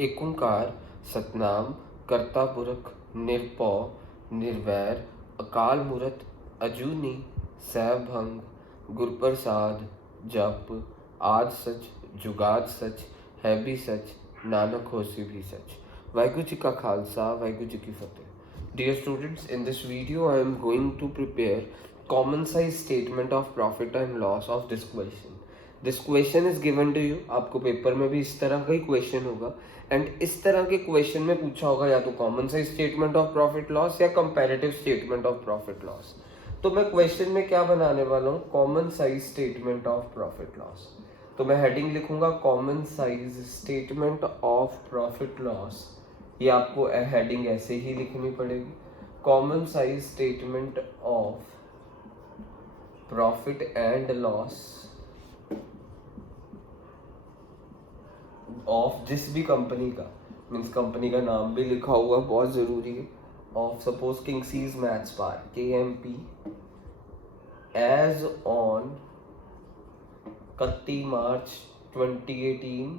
एक ओंकार सतनाम करता पुरख निरपौ निर्वैर अकाल मूरत अजूनी सैभंग गुरप्रसाद जप आद सच जुगाद सच है भी सच नानक होसी भी सच। वाहिगुरु जी का खालसा वाहिगुरु जी की फतेह। Dear students, in this video I am going to prepare common size statement of profit and loss of this question. This question is given to you. आपको पेपर में भी इस तरह का ही क्वेश्चन होगा एंड इस तरह के क्वेश्चन में पूछा होगा या तो common size statement of profit loss या comparative statement of profit loss. तो मैं क्वेश्चन में क्या बनाने वाला हूँ, common size statement of profit loss. तो मैं हेडिंग लिखूंगा common size statement of profit loss. ये आपको हेडिंग ऐसे ही लिखनी पड़ेगी, common size statement of profit and loss of जिस भी कंपनी का, मीन्स कंपनी का नाम भी लिखा हुआ बहुत जरूरी है, of suppose Kingsey's maths park KMP as on 31 March 2018,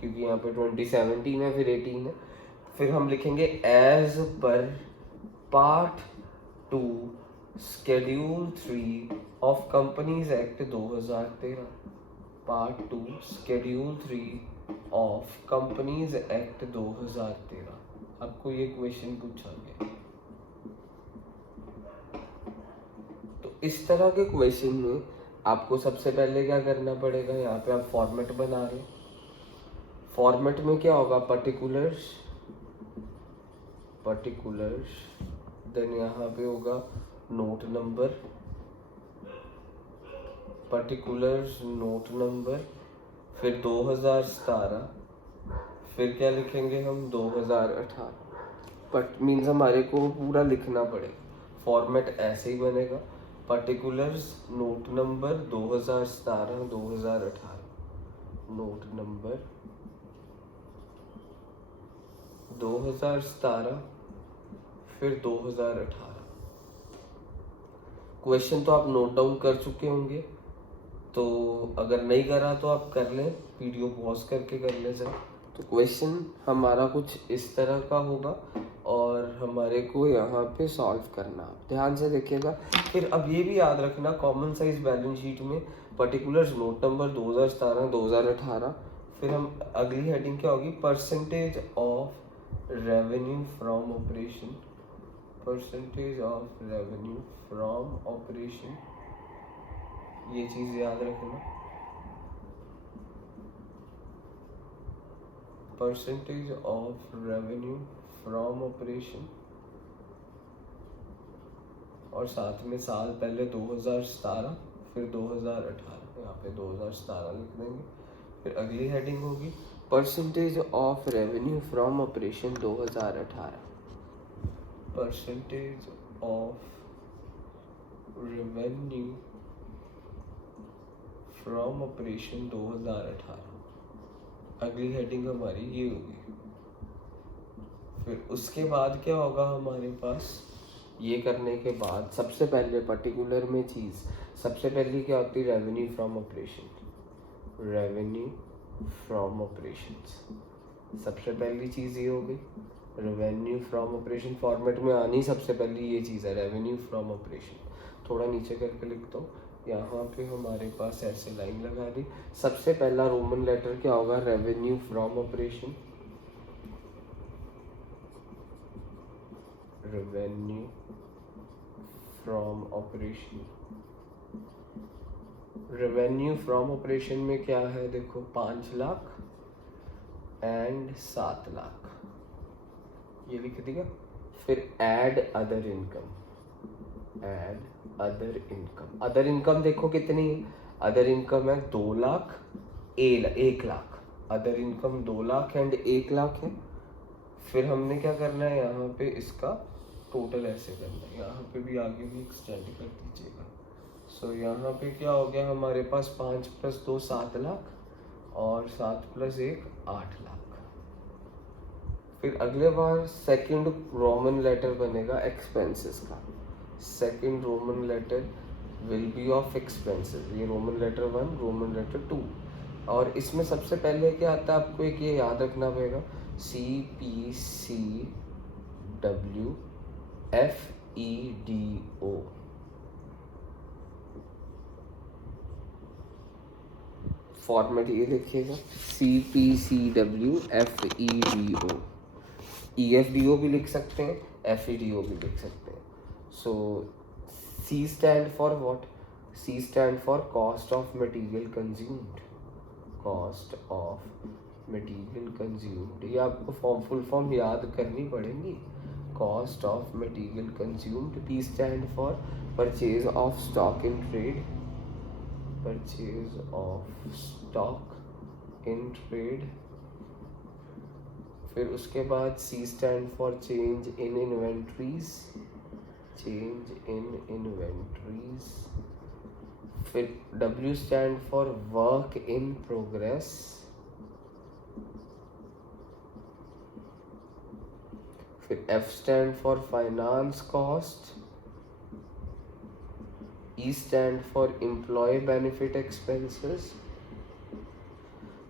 क्योंकि यहाँ पे 2017 है फिर 18 है, फिर हम लिखेंगे as per part 2 schedule 3 of companies act 2013, part 2 schedule 3 of companies act 2013। आपको ये क्वेश्चन पूछा गया। तो इस तरह के क्वेश्चन में आपको सबसे पहले क्या करना पड़ेगा, यहाँ पे आप फॉर्मेट बना रहे हैं। फॉर्मेट में क्या होगा, पर्टिकुलर्स, देन यहाँ पे होगा note number, particulars note number, फिर 2017, फिर क्या लिखेंगे हम 2018। बट मीन्स हमारे को पूरा लिखना पड़ेगा। फॉर्मेट ऐसे ही बनेगा, particulars note number 2017 2018, note number 2017 फिर 2018। क्वेश्चन तो आप नोट डाउन कर चुके होंगे, तो अगर नहीं करा तो आप कर लें, वीडियो पॉज करके कर ले जाए। तो क्वेश्चन हमारा कुछ इस तरह का होगा और हमारे को यहाँ पे सॉल्व करना, ध्यान से देखिएगा। फिर अब ये भी याद रखना, कॉमन साइज बैलेंस शीट में पर्टिकुलर्स नोट नंबर 2017 2018, फिर हम अगली हेडिंग क्या होगी, percentage of revenue from operation, percentage of revenue from operation, ये चीज याद रखना, percentage of revenue from operation, और साथ में साल पहले 2017 फिर 2018, यहाँ पे 2017 लिख देंगे। फिर अगली हेडिंग होगी percentage of revenue from operation 2018, percentage of revenue from operation 2018, अगली हेडिंग हमारी ये होगी। फिर उसके बाद क्या होगा हमारे पास, ये करने के बाद सबसे पहले पर्टिकुलर में चीज़ सबसे पहले क्या होती है, revenue from operation, revenue from operations, सबसे पहली चीज़ ये हो गई रेवेन्यू फ्रॉम ऑपरेशन। फॉर्मेट में आनी सबसे पहली ये चीज़ है, रेवेन्यू फ्रॉम ऑपरेशन। थोड़ा नीचे करके लिखता हूँ, यहाँ पे हमारे पास ऐसे लाइन लगा दी। सबसे पहला रोमन लेटर क्या होगा, revenue from operation, revenue from operation. Revenue from operation में क्या है, देखो 5 लाख एंड 7 लाख, ये लिख दिया। फिर add other income, add other income, other income देखो कितनी है, अदर इनकम है 2 lakh 1 lakh, other income 2 lakh and 1 lakh है। फिर हमने क्या करना है, यहाँ पे इसका टोटल ऐसे करना है, यहाँ पे भी आगे भी एक्सटेंड कर दीजिएगा। सो यहाँ पे क्या हो गया हमारे पास 5 + 2 7 लाख और 7 + 1 8 लाख। फिर अगले बार सेकंड रोमन लेटर बनेगा एक्सपेंसेस का, second roman letter will be of expenses, ये रोमन लेटर 1 रोमन लेटर 2। और इसमें सबसे पहले क्या आता है आपको एक ये याद रखना पड़ेगा, CPCWFEDO। फॉर्मेट ये लिखिएगा, CPCWFEDO। EFDO भी लिख सकते हैं, FEDO भी लिख सकते हैं। सो C stand for what? C stand for cost of material consumed. Cost of material consumed, ये आपको फुल फॉर्म याद करनी पड़ेगी। Cost of material consumed. P stand for purchase of stock in trade. Purchase of stock in trade. फिर उसके बाद C stand for change in inventories. Change in inventories. फिर W stand for work in progress. फिर F stand for finance cost. E stand for employ benefit expenses.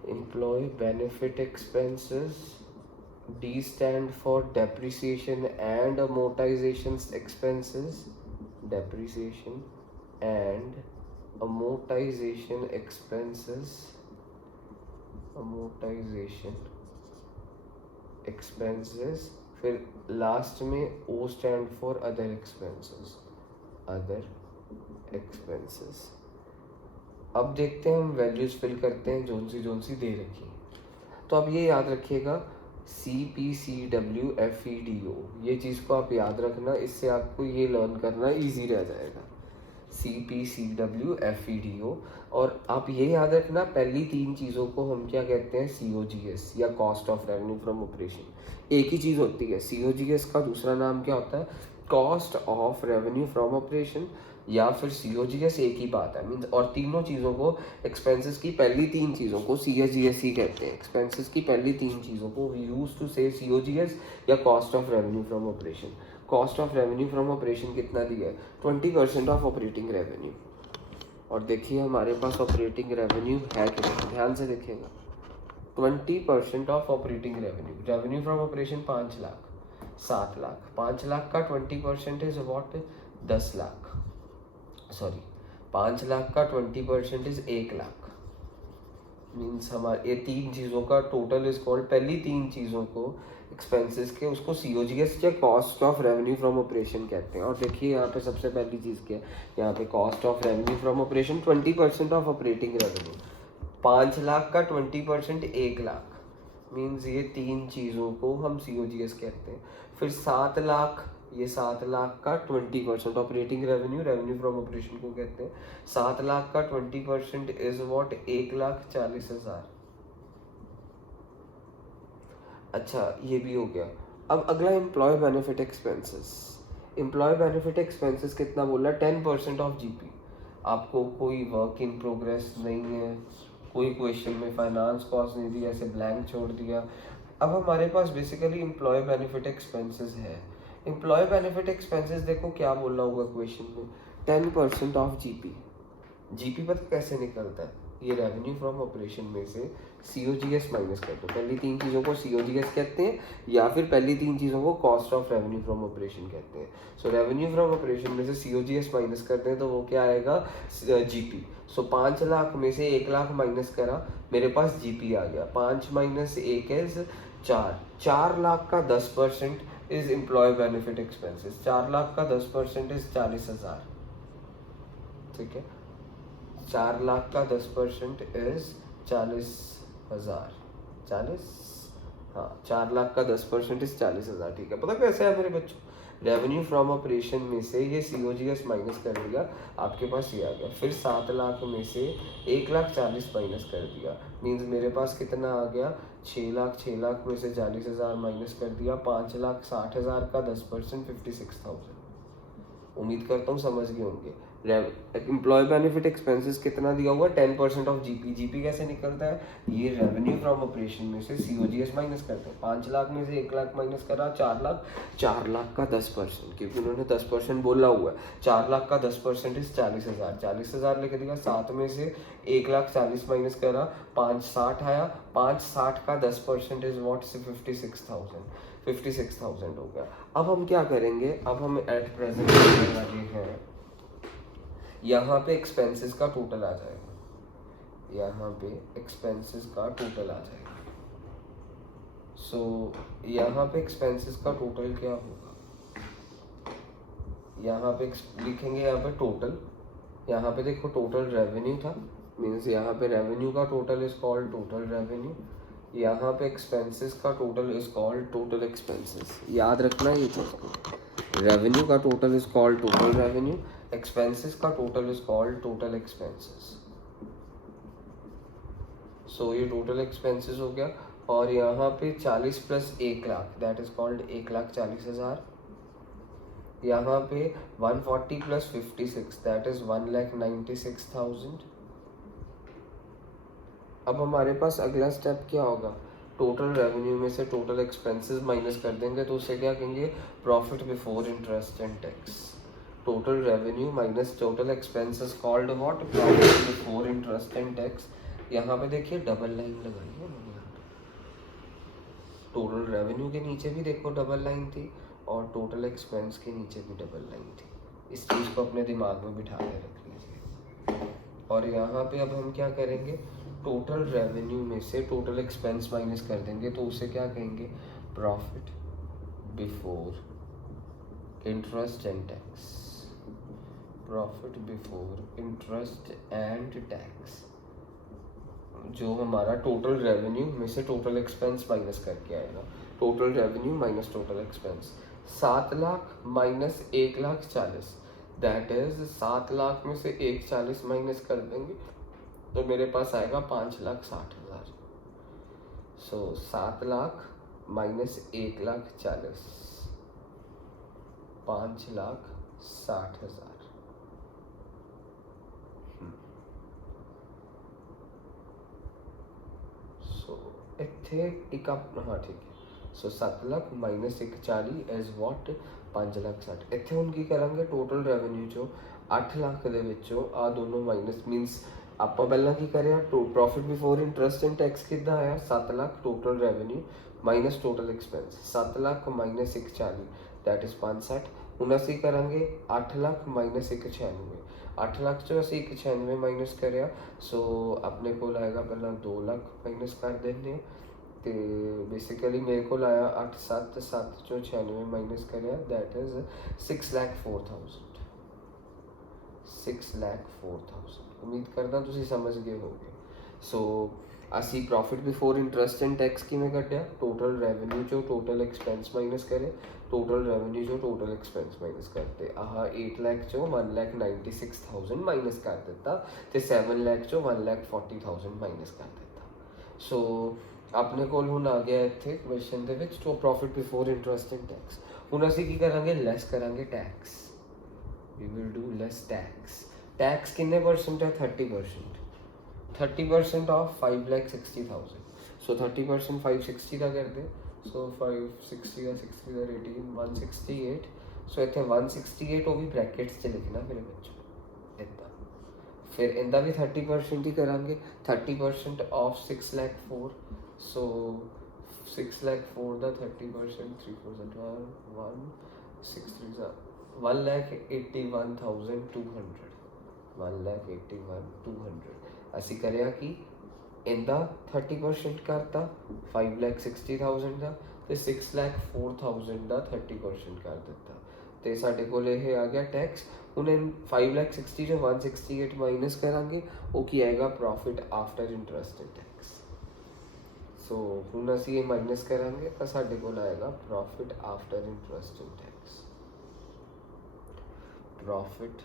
Employ benefit expenses. D stand for depreciation and amortization expenses. Depreciation and amortization expenses. Amortization expenses. फिर last में O stand for other expenses. Other expenses. अब देखते हैं हम values fill करते हैं zone सी दे रखी है। तो अब ये याद रखिएगा, CPCWFEDO, ये चीज़ को आप याद रखना, इससे आपको ये लर्न करना इजी रह जाएगा। CPCWFEDO। और आप ये याद रखना, पहली तीन चीज़ों को हम क्या कहते हैं? COGS या cost of revenue from operation. एक ही चीज़ होती है। COGS का दूसरा नाम क्या होता है? Cost of revenue from operation, या फिर COGS एक ही बात है मीन्स। और तीनों चीज़ों को, एक्सपेंसेस की पहली तीन चीज़ों को COGS ही कहते हैं। एक्सपेंसेस की पहली तीन चीज़ों को वी यूज टू से COGS या cost of revenue from operation. Cost of revenue from operation कितना दिया है? 20% ऑफ ऑपरेटिंग रेवेन्यू। और देखिए हमारे पास ऑपरेटिंग रेवेन्यू है कितना, ध्यान से देखिएगा। 20% of operating revenue. Revenue from operation 5 lakh, 7 lakh. 5 lakh का 20% is what? 10 lakh. Sorry, 5 lakh का 20% इज 1 लाख। मीन्स हमारे ये तीन चीज़ों का टोटल इज कॉल्ड, पहली तीन चीज़ों को एक्सपेंसेस के, उसको COGS या cost of revenue from operation कहते हैं। और देखिए यहाँ पे सबसे पहली चीज़ क्या है? यहाँ पे cost of revenue from operation 20% of operating revenue. 5 lakh का 20% 1 लाख। मीन्स ये तीन चीज़ों को हम COGS कहते हैं। फिर 7 लाख, ये 7 लाख का 20% operating revenue, revenue from operation को कहते हैं। 7 लाख का 20% इज व्हाट? 1,40,000। अच्छा, ये भी हो गया। अब अगला employ benefit expenses. Employ benefit expenses कितना बोला? 10% ऑफ GP। आपको कोई वर्क इन प्रोग्रेस नहीं है, कोई क्वेश्चन में फाइनेंस कॉस्ट नहीं दिया, ऐसे ब्लैंक छोड़ दिया। अब हमारे पास बेसिकली एम्प्लॉय बेनिफिट एक्सपेंसेस है। एम्प्लॉय बेनिफिट एक्सपेंसेस देखो क्या बोल रहा होगा क्वेश्चन में, 10% ऑफ GP पता कैसे निकलता है? ये रेवेन्यू फ्रॉम ऑपरेशन में से COGS माइनस कर दो। पहली तीन चीज़ों को COGS कहते हैं, या फिर पहली तीन चीज़ों को cost of revenue from operation कहते हैं। सो रेवेन्यू फ्रॉम ऑपरेशन में से COGS माइनस करते हैं तो वो क्या आएगा? GP। सो 5 लाख में से 1 लाख माइनस करा, मेरे पास GP आ गया। 5 माइनस 1 इज 4। 4 लाख का 10% is employ benefit expenses. 4 lakh का 10% इज 40,000। ठीक है, 4 लाख का 10% इज 40,000। 40, हाँ, 4 लाख का 10% इज 40,000। ठीक है, पता कैसे है मेरे बच्चों? रेवेन्यू फ्रॉम ऑपरेशन में से ये COGS माइनस कर दिया, आपके पास ये आ गया। फिर 7 लाख में से 1,40,000 माइनस कर दिया, मीन्स मेरे पास कितना आ गया? 6 लाख। 6 लाख में से 40,000 माइनस कर दिया, 5,60,000 का 10% 56,000। उम्मीद करता हूँ समझ गए होंगे। एम्प्लॉय बेनिफिट एक्सपेंसेस कितना दिया हुआ है 10% ऑफ जीपी। जीपी कैसे निकलता है, ये रेवेन्यू फ्रॉम ऑपरेशन में से सीओजीएस माइनस करते हैं। 5 लाख में से 1 लाख माइनस करा 4 लाख, 4 लाख का 10%, क्योंकि उन्होंने 10% बोला हुआ है। 4 लाख का 10% इस 40,000, 40,000 लिख दिया। 7 में से 1 लाख 40 माइनस करा 5 60 आया। 5 60 का 10% इज वॉट, 56,000 हो गया। अब हम क्या करेंगे, अब हम एट प्रेजेंट करने वाले हैं, यहाँ पे एक्सपेंसेस का टोटल आ जाएगा, यहाँ पे एक्सपेंसेस का टोटल आ जाएगा। सो यहाँ पे एक्सपेंसेस का टोटल क्या होगा, यहाँ पे लिखेंगे, यहाँ पे टोटल, यहाँ पे देखो टोटल रेवेन्यू था, मीन्स यहाँ पे रेवेन्यू का total is called total revenue. यहाँ पे एक्सपेंसेस का total is called total expenses. याद रखना ये चीज़, रेवेन्यू का total is called total revenue, expenses का total is called total expenses. So ये टोटल एक्सपेंसेस हो गया। और यहाँ पे 40 plus 1 lakh that is called 1,40,000। यहाँ पे 140 प्लस 56 दैट इज 1,96,000। अब हमारे पास अगला स्टेप क्या होगा, टोटल रेवेन्यू में से टोटल एक्सपेंसेस माइनस कर देंगे, तो उसे क्या कहेंगे, profit before interest and tax. Total revenue minus total expenses called what, profit before interest and tax. यहाँ पे देखिए डबल लाइन लगाई है मैंने, टोटल रेवेन्यू के नीचे भी देखो डबल लाइन थी और टोटल एक्सपेंस के नीचे भी डबल लाइन थी। इस चीज़ को अपने दिमाग में बिठा के रख लीजिए। और यहाँ पे अब हम क्या करेंगे, टोटल रेवेन्यू में से टोटल एक्सपेंस माइनस कर देंगे, तो उसे क्या कहेंगे, profit before interest and tax. Profit before interest and tax, जो हमारा टोटल रेवेन्यू में से टोटल एक्सपेंस माइनस करके आएगा। Total revenue minus total expense, 7 lakh minus 1,40,000 that is 7 lakh में से 1,40 माइनस कर देंगे तो मेरे पास आएगा 5,60,000। सो 7 लाख माइनस 1,40,000, 5,60,000। ਇੱਥੇ ਇੱਕ ਹਾਂ ਠੀਕ ਹੈ। ਸੋ 7 ਲੱਖ ਮਾਈਨਸ 140 ਇਜ਼ ਵਾਟ 5,60,000। ਇੱਥੇ ਹੁਣ ਕੀ ਕਰਾਂਗੇ, ਟੋਟਲ ਰੈਵਨਿਊ ਚੋਂ 8 ਲੱਖ ਦੇ ਵਿੱਚੋਂ ਆ ਦੋਨੋਂ ਮਾਈਨਸ, ਮੀਨਸ ਆਪਾਂ ਪਹਿਲਾਂ ਕੀ ਕਰਿਆ, profit before interest and tax ਕਿੱਦਾਂ ਆਇਆ, 7 lakh total revenue minus total expense, 7 lakh minus 140 that is 560। ਹੁਣ ਅਸੀਂ ਕਰਾਂਗੇ 8 ਲੱਖ ਮਾਈਨਸ 196, 8 ਲੱਖ ਚੋਂ ਅਸੀਂ 196 ਮਾਈਨਸ ਕਰਿਆ, ਸੋ ਆਪਣੇ ਕੋਲ ਆਏਗਾ ਪਹਿਲਾਂ 2 ਲੱਖ ਮਾਈਨਸ ਕਰ ਦਿੰਦੇ ਹਾਂ, ਤੇ ਬੇਸਿਕਲੀ ਮੇਰੇ ਕੋਲ ਆਇਆ 8,7,7 ਚੋਂ 96 ਮਾਈਨਸ ਕਰਿਆ ਦੈਟ ਇਜ਼ 6,04,000, 6,04,000। ਉਮੀਦ ਕਰਦਾ ਤੁਸੀਂ ਸਮਝ ਗਏ ਹੋਗੇ। ਸੋ ਅਸੀਂ profit before interest and tax ਕਿਵੇਂ ਕੱਢਿਆ, ਟੋਟਲ ਰੈਵਨਿਊ ਚੋਂ ਟੋਟਲ ਐਕਸਪੈਂਸ ਮਾਈਨਸ ਕਰੇ, टोटल रेवेन्यू जो टोटल एक्सपेंस माइनस करते, 8 लाख चो 1,96,000 माइनस कर देता, तो 7 लाख चो 1,40,000 माइनस कर देता। सो अपने कोल हुण आ गया इत्थे क्वेश्चन दे विच तो profit before interest and tax. हुण असीं की करांगे, लेस करांगे tax, we will do less tax. Tax कितने परसेंट है, 30%। 30% ऑफ 5,60,000। सो 30% 560 का कर दे, सो 560 का 60 का 18 168। सो इतने 168 वो भी ब्रैकेट्स च लिखना मेरे बच्चों इतना। फिर इनका भी 30% ही करांगे, 30% ऑफ 6,04,000। सो 6,04,000 का 30%, 3 4 1 6 3 1,81,200, 1,81,200। असी करिया कि इनका 30% करता 5,60,000 का, तो 6,04,000 का 30% कर दिता, तो साढ़े को आ गया टैक्स। हुण 5,60,000 जो 168 माइनस करांगे वो की आएगा, profit after interest and tax. So हुण असीं ये माइनस करांगे तो साढ़े को आएगा profit after interest and tax, profit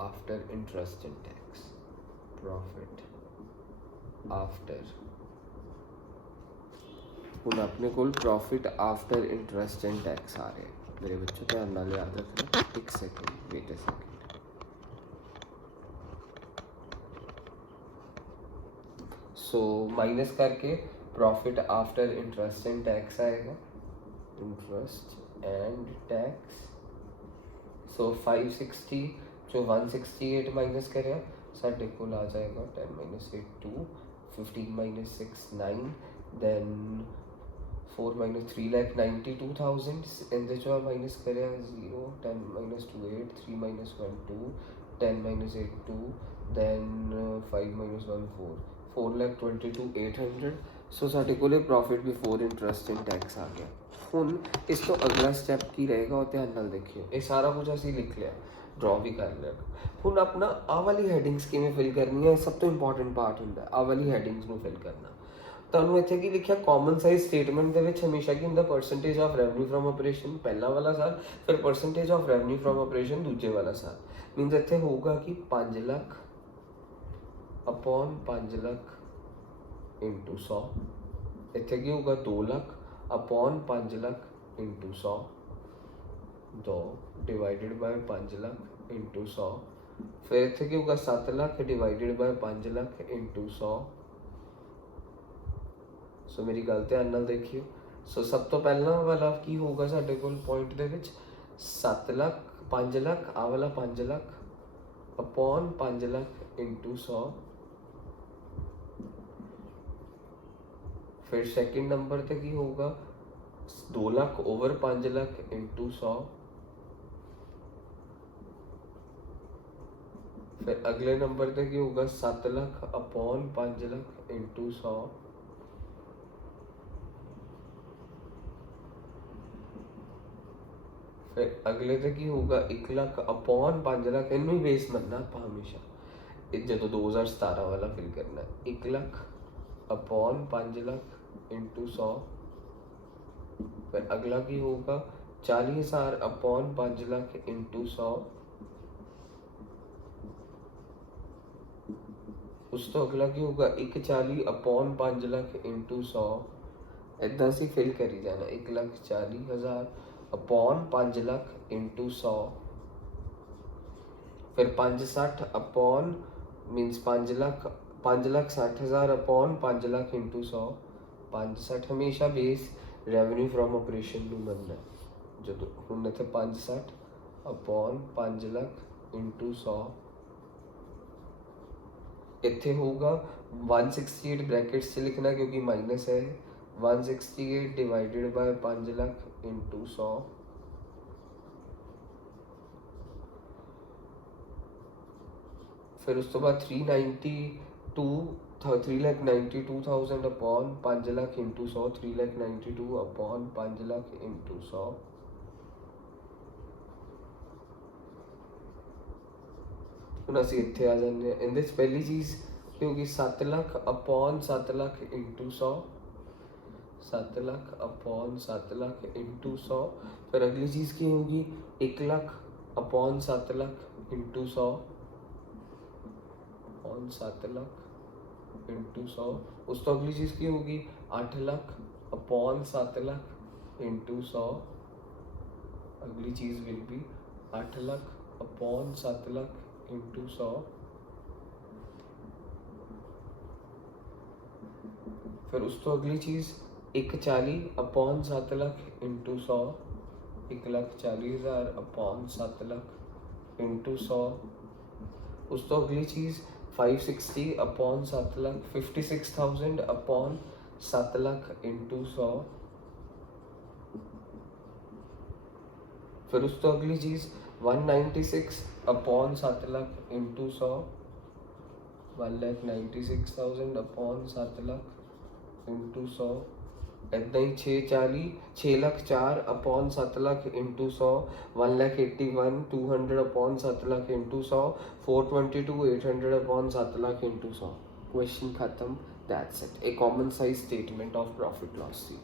after interest and tax, profit after. हुण अपने कोल profit after interest and tax आ रहे हैं मेरे बच्चों, ध्यान नाल याद रखना। एक second, wait a second. So minus करके profit after interest and tax आएगा, इंटरेस्ट एंड टैक्स। सो 560 जो 168 माइनस करें साढ़े को आ जाएगा 10 - 8 2, 15 - 6 9, देन 4 - 3 92,000 ਇਹਦੇ ਚੋਂ ਮਾਈਨਸ ਕਰਿਆ 0, 10 - 2 8, 3 - 1 2, 10 - 8 2, then 5 - 1 4, 4,22,800। ਸੋ ਸਾਡੇ ਕੋਲੇ profit before interest and tax ਆ ਗਿਆ। ਹੁਣ ਇਸ ਤੋਂ ਅਗਲਾ ਸਟੈਪ ਕੀ ਰਹੇਗਾ ਉਹ ਧਿਆਨ ਨਾਲ ਦੇਖਿਓ। ਇਹ ਸਾਰਾ ਕੁਝ ਅਸੀਂ ਲਿਖ ਲਿਆ, ਡਰਾ ਵੀ ਕਰ ਲਿਆ। ਹੁਣ ਆਪਣਾ ਆਹ ਵਾਲੀ ਹੈਡਿੰਗਸ ਕਿਵੇਂ ਫਿਲ ਕਰਨੀ ਹੈ, ਸਭ ਤੋਂ ਇੰਪੋਰਟੈਂਟ ਪਾਰਟ ਹੁੰਦਾ ਆਹ ਵਾਲੀ ਹੈਡਿੰਗਸ ਨੂੰ ਫਿਲ ਕਰਨਾ। ਤੁਹਾਨੂੰ ਇੱਥੇ ਕੀ ਲਿਖਿਆ, ਕਾਮਨ ਸਾਈਜ਼ ਸਟੇਟਮੈਂਟ ਦੇ ਵਿੱਚ ਹਮੇਸ਼ਾ ਕੀ ਹੁੰਦਾ, percentage of revenue from operation ਪਹਿਲਾ ਵਾਲਾ ਸਾਲ, ਫਿਰ percentage of revenue from operation ਦੂਜੇ ਵਾਲਾ ਸਾਲ। ਮੀਨਸ ਇੱਥੇ ਹੋਊਗਾ ਕਿ 5 ਲੱਖ ਅਪੋਨ 5 ਲੱਖ ਇੰਟੂ 100। ਇੱਥੇ ਕੀ ਹੋਊਗਾ 2 lakh upon 5 lakh into 100, 2 divided ਬਾय 5 lakh into 100। ਫਿਰ ਇੱਥੇ ਕੀ ਹੋਊਗਾ 7 ਲੱਖ ਡਿਵਾਈਡਡ ਬਾय 5 ਲੱਖ ਇੰਟੂ 100। ਸੋ ਮੇਰੀ ਗੱਲ ਧਿਆਨ ਨਾਲ ਦੇਖਿਓ। ਸੋ ਸਭ ਤੋਂ ਪਹਿਲਾਂ ਵਾਲਾ ਕੀ ਹੋਊਗਾ ਸਾਡੇ ਕੋਲ ਪੁਆਇੰਟ ਦੇ ਵਿੱਚ 7 ਲੱਖ 5 ਲੱਖ, ਆ ਵਾਲਾ 5 ਲੱਖ ਅਪੋਨ 5 ਲੱਖ ਇੰਟੂ 100। फिर सेकंड नंबर पे की होगा 2 लाख ओवर 5 लाख इंटू 100। फिर अगले नंबर पे की होगा 7 लाख अपॉन 5 लाख इंटू 100। फिर अगले पे की होगा 1 लाख अपॉन 5 लाख, इनू ही बेस बनना आप हमेशा जो 2017 वाला फिल करना है। 1 लाख अपॉन 5 लाख इंटू 100। फिर अगला की होगा 40,000 अपॉन 5 लाख इंटू 100। उस तो अगला की होगा 140 अपॉन 5 लाख इंटू 100। इदा से फिल करी जाना 1,40,000 अपॉन 5 लाख इंटू 100। फिर 560 अपॉन मीनस 5,60,000 अपॉन 5 लाख इंटू 100। 560 हमेशा बेस ਰੈਵਨਿਊ ਫਰੋਮ ਆਪਰੇਸ਼ਨ ਨੂੰ ਬਣਨਾ। ਜਦੋਂ ਹੁਣ ਇੱਥੇ 560 अपॉन 5 ਲੱਖ ਇੰਟੂ 100। ਇੱਥੇ ਹੋਊਗਾ 168 ਬ੍ਰੈਕਟਸ 'ਚ ਲਿਖਣਾ ਕਿਉਂਕਿ ਮਾਈਨਸ ਹੈ। 168 ਡਿਵਾਈਡਡ ਬਾय 5 ਲੱਖ ਇੰਟੂ 100। फिर उस तो बाद 3,92,000 upon 5 lakh into 100। 3,92,000 upon 5 lakh into 100। ਹੁਣ ਅਸੀਂ ਇੱਥੇ ਆ ਜਾਂਦੇ ਹਾਂ। ਇਹਦੇ 'ਚ ਪਹਿਲੀ ਚੀਜ਼ ਕੀ ਹੋਗੀ 7 lakh upon 7 lakh into 100। 7 lakh upon 7 lakh into 100। फिर अगली चीज़ की होगी 1 lakh upon 7 lakh into 100। 7 lakh into 100। उस तो अगली चीज़ की होगी 8 लाख अपॉन 7 लाख इंटू 100। अगली चीज़ will be 8 lakh upon 7 lakh into 100। फिर उस तो अगली चीज़ 140 upon 7 lakh into 100। 1,40,000 upon 7 lakh into 100। उस तो अगली चीज़ 560 upon 7 lakh, 56,000 upon 7 lakh into 100। फिर उस तो अगली चीज़ 196 upon 7 lakh into 100। 1,96,000 upon 7 lakh into 100। इदा ही 6,04 upon 7 lakh into 100। 1,81,200 upon 7 lakh into 100। 422,800 upon 7 lakh into 100। Question खत्म। That's it. A common size statement of profit loss थी।